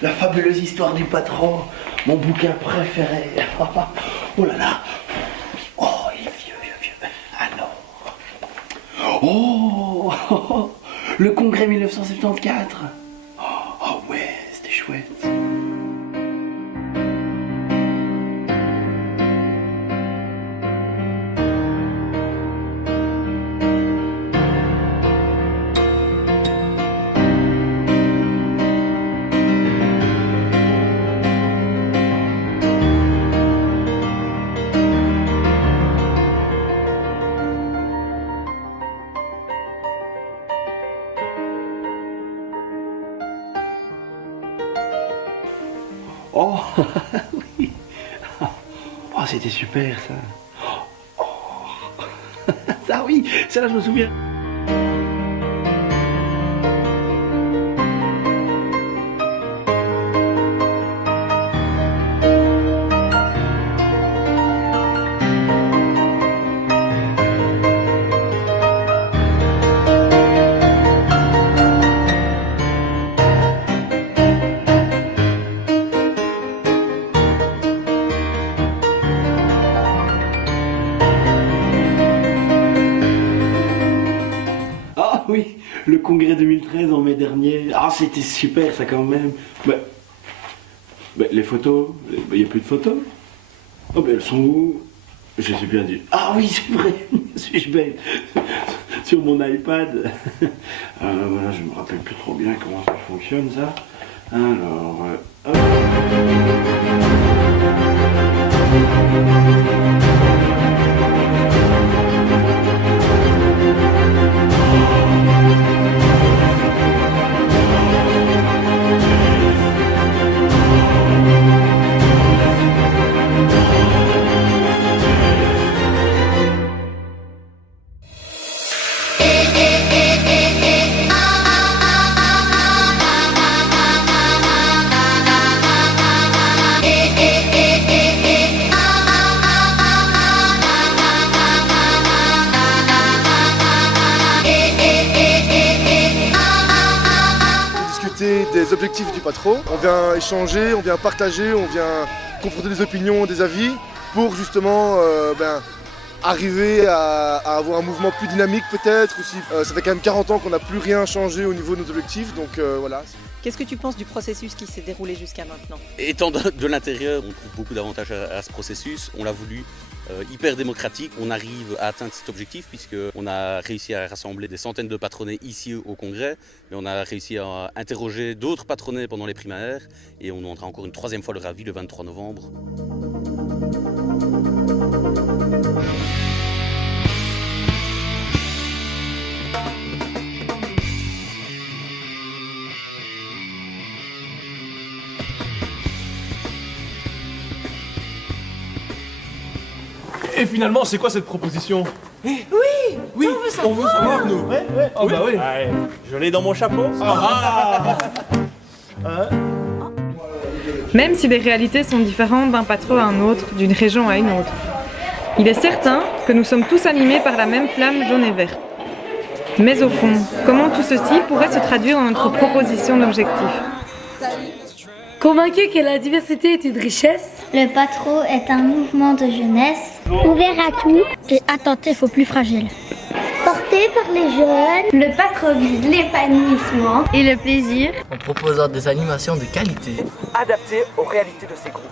La fabuleuse histoire du patron, mon bouquin préféré. Oh là là. Oh, il est vieux. Ah non. Oh, le congrès 1974. Oh ouais, c'était chouette. Oh, oui. Oh, c'était super ça. Oh. Ça oui, ça là je me souviens. Ah oui, le congrès 2013 en mai dernier. Ah, c'était super ça quand même. Les photos, il n'y a plus de photos. Oh, elles sont où? Je les ai bien dit. Ah oui, c'est vrai, suis-je bête. Sur mon iPad. Voilà, je me rappelle plus trop bien comment ça fonctionne ça. Alors, hop. Des objectifs du patron. On vient échanger, on vient partager, on vient confronter des opinions, des avis pour justement arriver à avoir un mouvement plus dynamique peut-être. Ça fait quand même 40 ans qu'on n'a plus rien changé au niveau de nos objectifs, donc voilà. Qu'est-ce que tu penses du processus qui s'est déroulé jusqu'à maintenant? Étant de l'intérieur, on trouve beaucoup d'avantages à ce processus. On l'a voulu hyper démocratique. On arrive à atteindre cet objectif puisqu'on a réussi à rassembler des centaines de patronnés ici au congrès. Mais on a réussi à interroger d'autres patronnés pendant les primaires. Et on demandera encore une troisième fois leur avis le 23 novembre. Et finalement, c'est quoi cette proposition? Oui, on veut savoir, nous. Ouais. Oh bah oui. Ouais, je l'ai dans mon chapeau. Même si les réalités sont différentes d'un patron à un autre, d'une région à une autre. Il est certain que nous sommes tous animés par la même flamme jaune et verte. Mais au fond, comment tout ceci pourrait se traduire dans notre proposition d'objectif? Convaincu que la diversité est une richesse, le Patro est un mouvement de jeunesse ouvert à tout et attentif aux plus fragiles. Porté par les jeunes, le Patro vise l'épanouissement et le plaisir en proposant des animations de qualité Adapté aux réalités de ces groupes.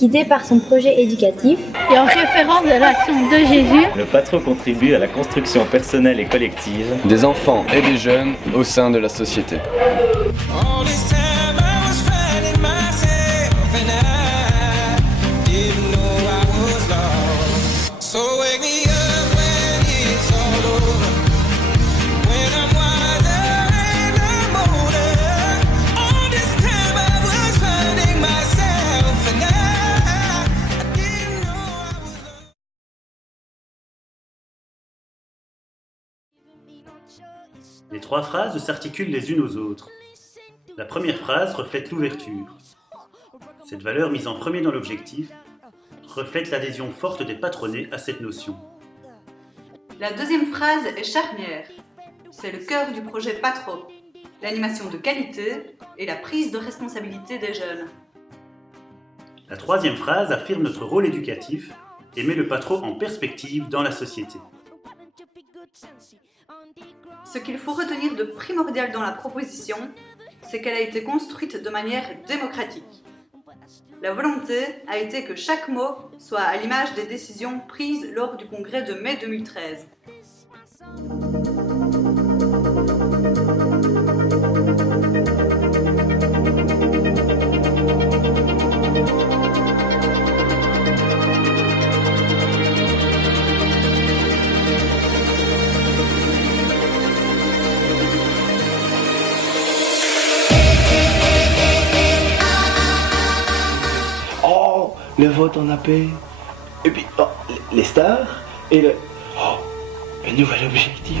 guidé par son projet éducatif et en référence de l'action de Jésus. Le Patro contribue à la construction personnelle et collective des enfants et des jeunes au sein de la société. Les trois phrases s'articulent les unes aux autres. La première phrase reflète l'ouverture. Cette valeur mise en premier dans l'objectif reflète l'adhésion forte des patronnés à cette notion. La deuxième phrase est charnière. C'est le cœur du projet Patro. l'animation de qualité et la prise de responsabilité des jeunes. La troisième phrase affirme notre rôle éducatif et met le patro en perspective dans la société. Ce qu'il faut retenir de primordial dans la proposition, c'est qu'elle a été construite de manière démocratique. La volonté a été que chaque mot soit à l'image des décisions prises lors du congrès de mai 2013. Oh, le vote en AP. Et puis, oh, les stars et le nouvel objectif.